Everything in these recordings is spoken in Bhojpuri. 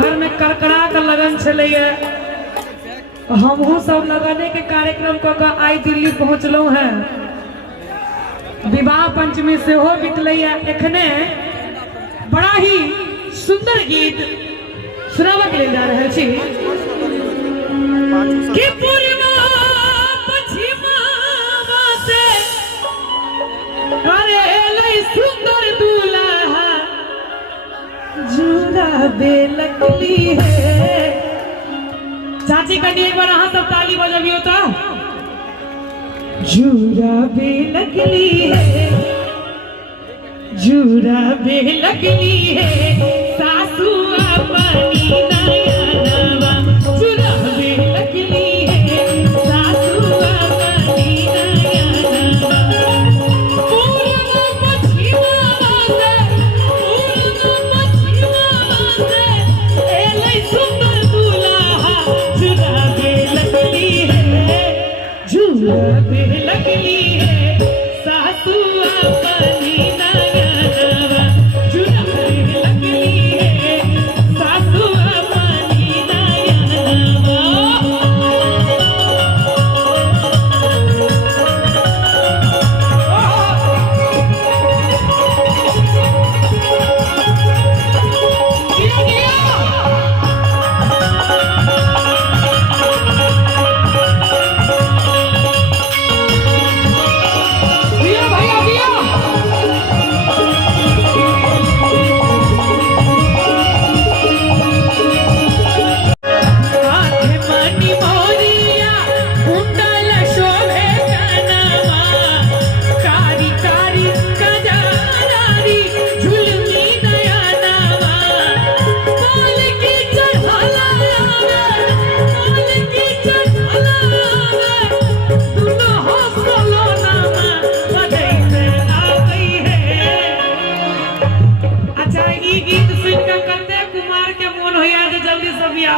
घर में करकरा का लगन चले हमहू सब लगाने के कार्यक्रम को आई दिल्ली पहुँचलो हैं। विवाह पंचमी से हो बितले एखने बड़ा ही सुंदर गीत सुनावक ले जा रहे छी कि पूर्णिमा पश्चिमा से अरे लई सुंदर दूल्हा जुड़ा बेलकली है। चाची कनी एक बार हाँ सब ताली बजाबी होता। जुड़ा बेलकली है, जुड़ा बेलकली है, सासू अपनी नयनवा जुड़ा बेलकली है, सासू अपनी नयनवा। पूर्णिमा पश्चिमा से एलै सुंदर दूल्हा जुड़ा बेलकली है, जुड़ा बेलकली है, सासू अपनी नयनवा जुड़ा बेलकली है, सासू अपनी नयनवा।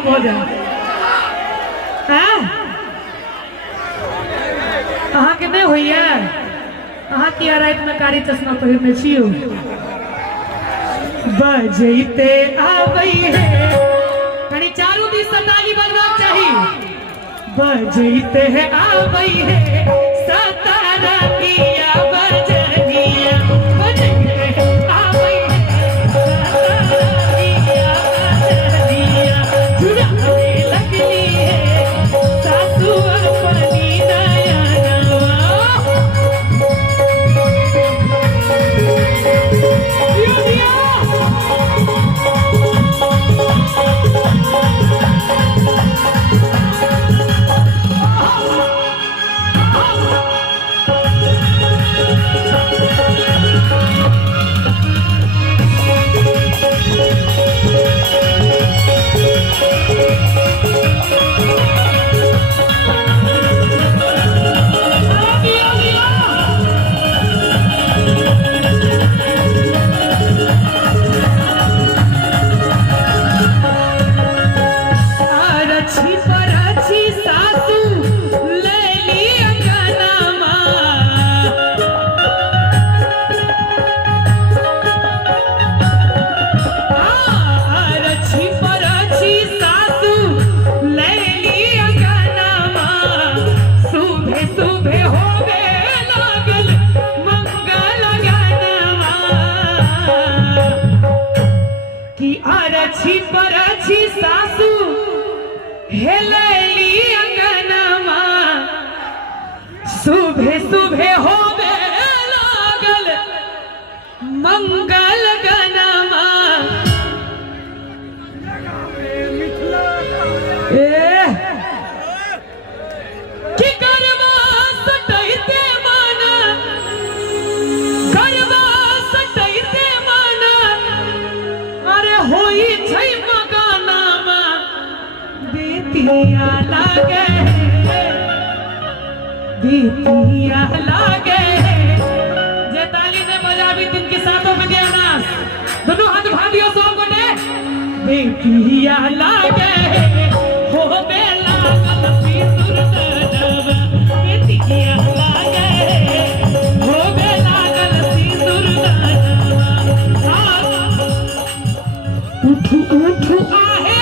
हो जाए अहाँ के नहीं होइए अहाँ किया रात में कारी चश्मा पहिरने छियो बजैते आबै है कनी चारू दिस से ताली बजबाक चाही। बजैते है आबै है सतारा पिया बजनिया बजैते है आबै है सतारा पिया बजनिया जुड़ा बेलकली है सासू अपनी नयनवा। अरछी परछी सासू हेलैली अंगनमा सुबह सुबह होवे लागल मंगल गनमा। कि करवा सटैते माना करवा सटैते माना अरे होई छै मगानामा बेतिया लागे बेतिया लागे जे ताली ने बजाबी तिनके साथों में देना दोनों हाथ उठा दियो सब गोटे बेतिया लागे हो बेला सिंदूर दनवा बेतिया लागे हो बेला सिंदूर दनवा। उठू उठू आहे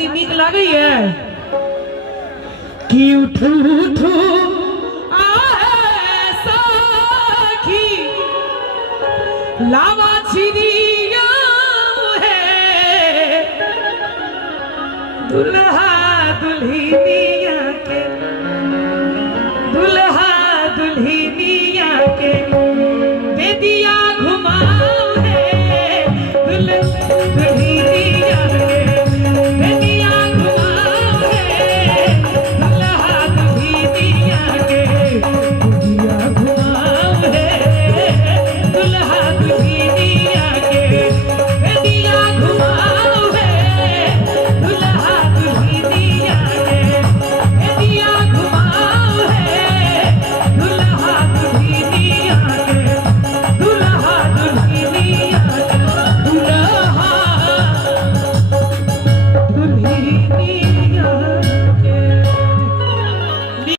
चाची नीक लगे है कि उठू उठू साखी लावा छिरिया है दुल्हा दुल्हनी